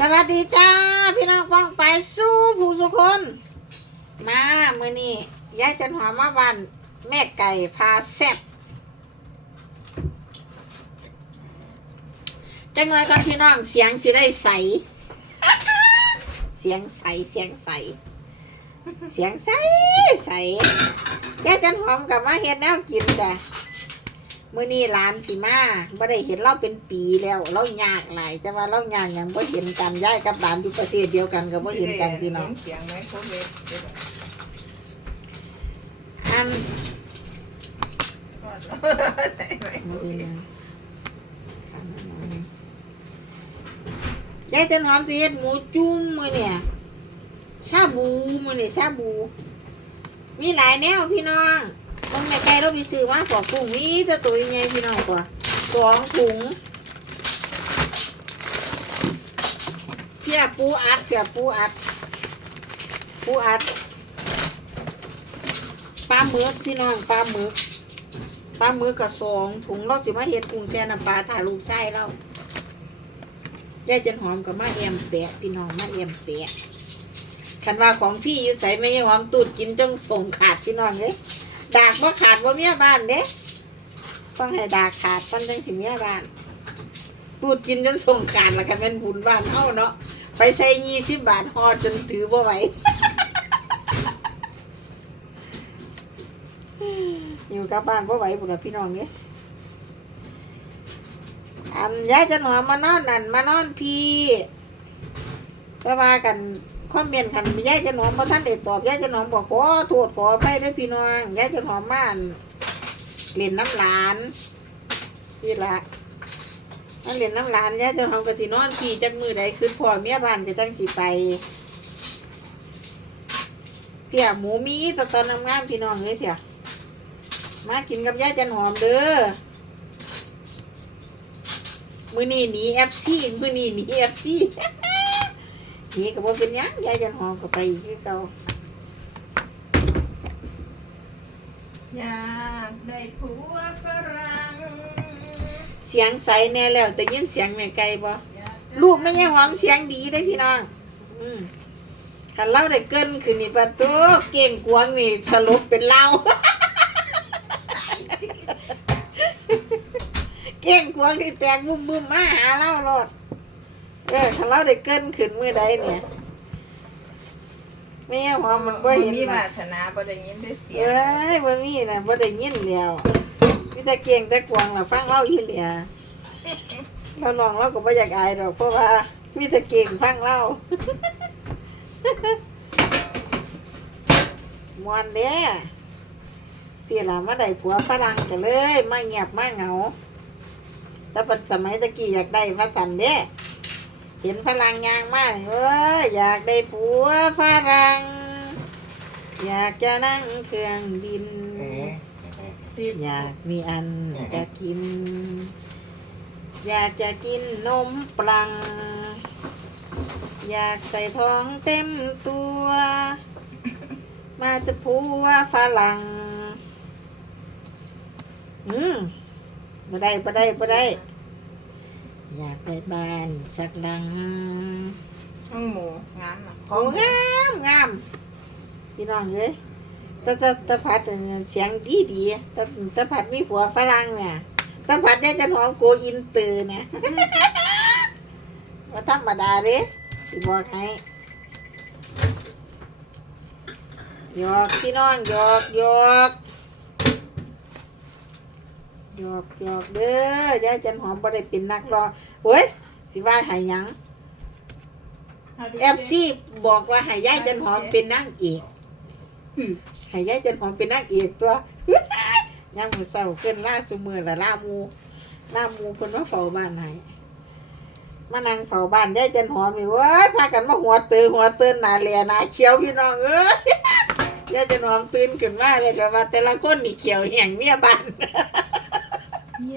สวัสดีจ้า พี่น้องฟังไปสู้ผู้สุคน มาเมื่อนี้ยายจันหอมมาวัน แม่ไก่พาแซ่บจังเลยก่อนพี่น้องเสียงสิได้ใส เสียงใสเสียงใส เสียงใสใสยายจันหอมกับมาเฮ็ดแนวกินจ้ะ มื้อนี้หลานสิมาบ่ได้เห็นเราเป็นปีแล้ว เรายากหลายแต่ว่าเรายากหยังบ่เห็นกันยายกับหลานอยู่ประเทศเดียวกันก็บ่เห็นกันพี่น้องเสียงไหมเขาเล็กเดี๋ยวก่อนอันใส่ไหมบ่เป็นหยังข้างนั้นหน่อยยายจันหอมสิเฮ็ดหมูจุ่มมื้อเนี่ยชาบูมื้อนี่ชาบู มีหลายแนวพี่น้อง ต้องแม่ไก่เราไปซื้อมาปอกกุ้งมีแต่ตัวใหญ่ๆพี่น้องกว่าสองถุงเพียปูอัดเพียปูอัด ปูอัดปลาหมึกพี่น้องปลาหมึกปลาหมึกกับสองถุงเราสิมาเฮ็ดกุ้งแช่น้ำปลาถ่าลูกไส้เรายาจันหอมกับมาเอ็มแปะพี่น้องมาเอ็มแปะคันว่าของพี่อยู่ใส่ไม่ยอมตูดกินจังส่งขาดพี่น้องเอ้ย ดากว่าขาดว่าเมียบ้านเด้ต้องให้ดากขาดปันจังสิเมียบ้าน ตูดกินจนส่งขาดละกันเป็นบุญบ้านเฮาเนาะไปใส่ยี่สิบบาทหอดจนถือบ่ไหวอยู่กับบ้านบ่ไหวพุ่นน่ะพี่น้องเอ้ยอันยายจันหอมมานอนนั่นมานอนพี่แต่ว่ากัน อมเมนต์คันยายจันหอมบ่ทันได้ตอบยายจันหอมบอกขอโทษขออภัยเด้วยพี่น้องยายจันหอมมานเล่นน้ำหลานนี่ละมันเล่นน้ำหลานยายจันหอมก็สินอนพี่จักมือใดคือพ่อเมียบ้านก็จังสิไปเพียหมูมีตะตอนน้ำงามพี่น้องเอ้ยเพียมากินกับยายจันหอมเด้อมือนีหนีเอฟซีมือนีหนีเอฟซี นี่ก็บ่เป็นหยังยายจันหอมก็ไปอีกคือเก่าอยากได้ผัวฝรั่งเสียงใสแน่แล้วแต่ยินเสียงแม่ไก่บ่อยากจะลูกไม่ใช่หอมเสียงดีได้อพี่น้อง อืมคันเล่าได้เกินขึ้นนี่ประตูเก่งกวางนี่สรุปเป็นเล่า เก่งกวางนี่แตกบุ้มบุ้มๆมาหาเล่ารถ เออคันเล่าได้เกินขึ้นเมื่อใดเนี่ยไม่ใช่หอมมันบ่เห็นมีนะวาสนาบ่ได้ยินได้เสียเอ้ยบ่มีนะบ่ได้ยินแล้วมีแต่เก่งแต่กวางล่ะฟังเล่าอยู่เนี่ยเราน้องเราก็บ่อยากอายดอกเพราะว่ามีแต่เก่งฟังเล่ามวนเด้สิล่ะมาได้ผัวฝรั่งกันเลย มาเงียบมาเหงา แต่ปัจสมัยตะกี้อยากได้พระสันเด้ เห็นฝรั่งยางมากเอ้ยอยากได้ผัวฝรั่งอยากจะนั่งเครื่องบิน สิบอยากมีอันจะกิน อยากจะกินนมปลัง อยากใส่ท้องเต็มตัว มาจะพูว่าฝรั่งอืมบ่ได้บ่ได้บ่ได้ อยากได้บ้านสักหลังห้องหมูงามอะโอ้งามงามพี่น้องเอ้ยตาตาตาพัดเนี่ยเสียงดีดีตาตาพัดมีผัวฝรั่งเนี่ยตาพัดเนี่ยจะหอมโกอินเตอร์เนี่ยว่าธรรมดาเด้สิบอกให้หยอกพี่น้องหยอกหยอก หยอกหยอกเด้อยายจันหอมบ่ได้เป็นนักร้องโอ้ยสิว่าใหาหยัง เอฟซีบอกว่าให้ยายจันหอมเป็นนางเอกอืมให้ยายจันหอมเป็นนางเอกตัวย่างมือเศร้าเกินล่าสุมือละล่ามูล่ามูเพิ่นมาเฝ้าบ้านให้มานั่งเฝ้าบ้านยายจันหอมนี่เว้ยพากันมาหัวเตือหัวเตือนหนาแหลหนาเขียวพี่น้องเอ้ยยายจันหอมตื่นขึ้นมาเลยแล้วว่า แต่ละคนนี่เขียวแห่งเมียบ้านอยาก มี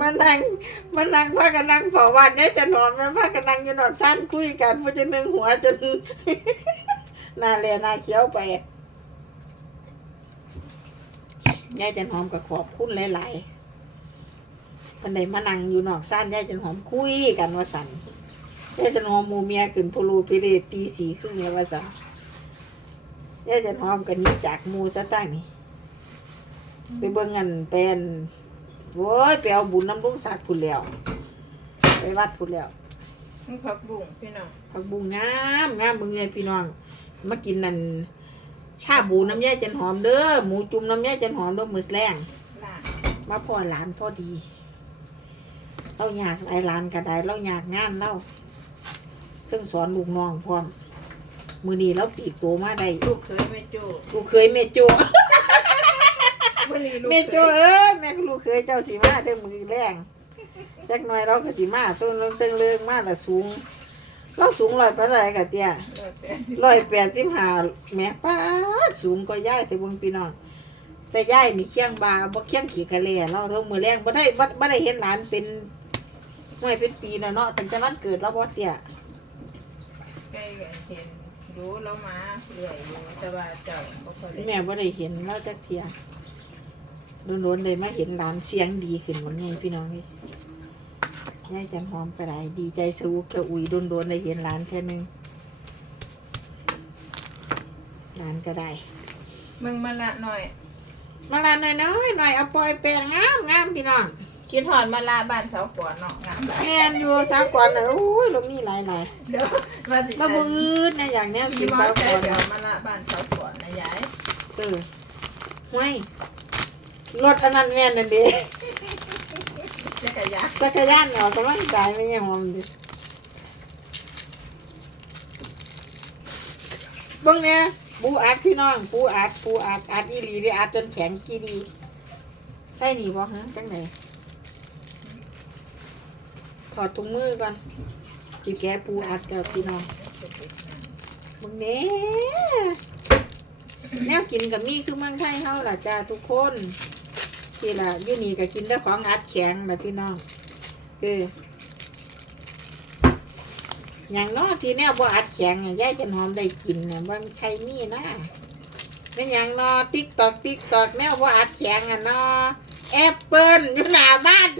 มานั่งมานั่งพากันนั่งเฝ้าบ้านเนี่ยจะนอนมันพากันนั่งอยู่นอกสั้นคุยกันเพราะจะนึงหัวจนหน้าเลียหน้าเขียวไปยายจันหอมก็ขอบคุณหลายๆคนใดมานั่งอยู่นอกสั้นยายจันหอมคุยกันว่าสันยายจันหอมมูเมียขึ้นพลูพิเรตีสีครึ่งแล้วว่าสั่งยายจันหอมกันนี้จากมูซะตั้งนี่ไปเบิ่งเงินเป็น โว้ยไปเอาบุญน้ำลุงศักดิ์พุ่นแล้วไปวัดพุ่นแล้วนี่ผักบุ้งพี่น้องผักบุงงามงามเบิ่งยายพี่น้องมากินนั่นชาบูน้ำยายจันหอมเด้อหมูจุ่มน้ำยายจันหอมเด้อมื้อแรงลาดมาพ่อหลานพ่อดีเราอยากไอ้หลานก็ได้เราอยากงานเราเพิ่งสอนลูกน้องพร้อมมือนี้เราปีกโตมาได้ลูกเคยไม่โจ้ลูกเคยเมโจ วันนี้ลูกเมเคโจยเอ้ยแม่ก็ลูกเคยเจ้าสีมาเด้อมือแรงจักหน่อยเราก็สีมาต้นเรื่องเติงเรื่องมาละสูง เราสูงร้อยปานใดกะเตี้ยร้อยแปดสิบร้อยแปดสิบห้าแม่ป้าดสูงก็ย่ายแต่เบิ่งพี่น้องแต่ย่ายนี่เคียงบาบ่เคียงขี่กะเลเราเท่ามือแรงบ่ได้บ่บ่ได้เห็นหลานเป็นไม่เป็นปีแล้วเนาะตั้งแต่วันเกิดเราบ่เตี้ยใกล้เห็นรู้แล้วมาเรื่อยอยู่แต่ว่าเจ้าบ่ค่อยได้แม่บ่ได้เห็นเราจักเที่ย โดนๆเลยมาเห็นหลานเสียงดีขึ้นวันนี้พี่น้องนี่ยายจันหอมไปได้ดีใจสู้แกอุ่ยโดนๆได้เห็นหลานแค่นึงหลานก็ได้ มึงมาละหน่อย มาลาหน่อยน้อยหน่อยเอาปล่อยแปลงงามงามพี่น้องคิดหอดมาละบ้านเสาก่อนเนาะงามหลายแม่นอยู่สาวก่อนนะโอ้ยเรามีหลายหลายเดี๋ยวมาสิๆมาบืดนะอย่างเนี้ยขี่กินมอสาวไซก่อนค์เดี๋ยวมาละบ้านเสาก่อนนะยายเออห้วย รถอันนั้นแม่นนั่นเดิจักรยานจักรยานออกกำลังกายไม่ยังหอมดิเบิ่งเนี่ยปูอัดพี่น้องปูอัดปูอัดอัดอีหลีได้อัดจนแข็งกี่ดีใส่นี่บ่ฮะจังไหนถอดถุงมือก่อนจีแกะปูอัดกับพี่น้องมึงเน่แนวกินกับมีคือเมืองไทยเฮาล่ะจ้าทุกคน ที่ล่ะอยู่นี่ก็กินแต่ของอัดแข็งล่ะพี่น้องเอออย่างเน้อที่แนวบ่อัดแข็งอะยายจันหอมได้กินน่ะบ่ใครมีนะเป็นอย่างเนอติ๊กตอกติ๊กตอกแนวบ่อัดแข็งอะเนอแอปเปิ้ลอยู่หน้าบ้าน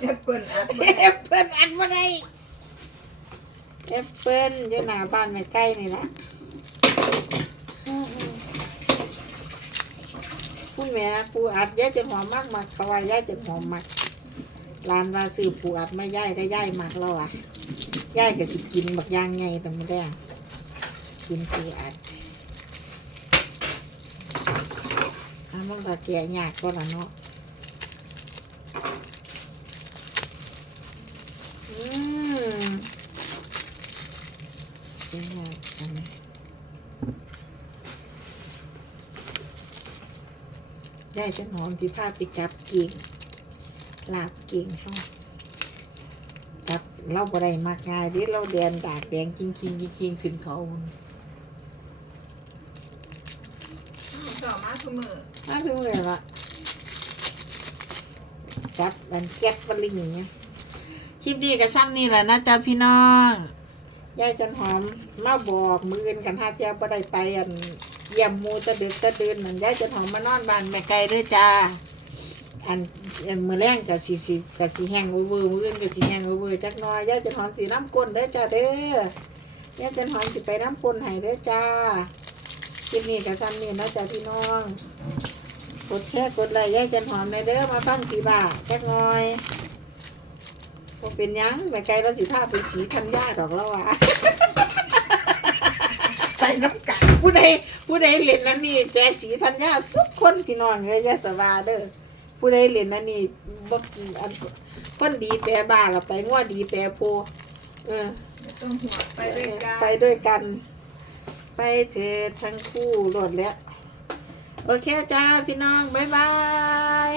แอปเปิ้ลอัดบ่แอปเปิ้ลอัดบ่ได้แอปเปิ้ลอยู่หน้าบ้านไม่ใกล้นี่ละ คุณแม่ปูอัดย่ายจะหอมมากมากเขาว่าย่ายจะหอมมากร้านว่าซื้อปูอัดไม่ย่ายได้ย่ายมากแล้วอะย่ายก็สิกินบักย่างไงแต่ไม่ได้กินปูอัดอ้ามันก็แก่ยากก็ละเนาะ อืมเป็นไงอันนี้ ได้จะหอมที่ผ้าไปจับกิ่งลาบกิ่งเขาจับเราบ่ได้มากง่ายเดิเราแดนดากแดงจริงจริงจริงขึ้นเขาต่อมาคือมือน่าคือเมื่อยละจับมันแก๊กบลิงอย่างเงี้ยคลิปนี้ก็ซ้ำนี่แหละนะจ๊ะพี่น้องยายจันหอมมาบอกมืออื่นกันหาเที่ยวบ่ได้ไปอัน เยี่ยมมูตะดึกตะดืนนั่นยายจันหอมมานอนบ้านแม่ไก่เด้อจ้าอันอันมือแรงกับสีสีกับสีแห้งเวอร์เวอร์มืออื่นกับสีแห้งเวอร์เวอร์จักหน้อยยายจันหอมสีน้ำก้นเด้อจ้าเด้อยายจันหอมสิไปน้ำก้นให้เด้อจ้าคลิปนี้ก็ซ้ำนี่นะจ๊ะพี่น้อง กดแชร์กดไลค์ยายจันหอมในเด้อมาฟังผีบ่าจักหน่อยบ่เป็นยังแม่ไก่เราสิพาไปสีทันยาดอกแล้วอะ ผู้ใดผู้ใดเล่นนั่นนี่แปรสีธัญญาสุกคนพี่น้องเอ้ยอยาสบาเด้อผู้ใดเล่นนั่นนี่บ่อันคนดีแปรบ้าละไปงัวดีแปรโพเออไม่ต้องห่วงไปด้วยกันไปด้วยกัน ไปเถิดทั้งคู่รถแล้ว โอเคจ้าพี่น้อง บ๊ายบาย